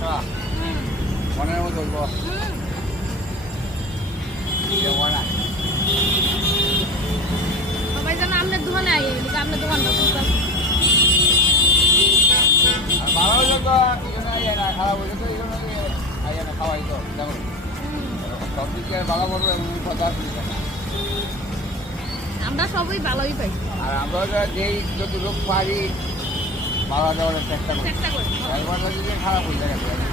কাঁচা মনের মতো চলবো সবাই যেন আপনার দোকানে আগে আপনার দোকানটা ভালো হইলো তো এই জন্য আইয়া না, খারাপ হইলো তো এই জন্য আইয়া না, খাওয়াই তো যেমন সব দিকে ভালো করবো এমন কথা শুনি না। আমরা সবই ভালোই পাই আর আমরা যেই যত লোক পারি ভালো দেওয়ার চেষ্টা করি, চেষ্টা করি একবার যদি খারাপ হয়ে যায়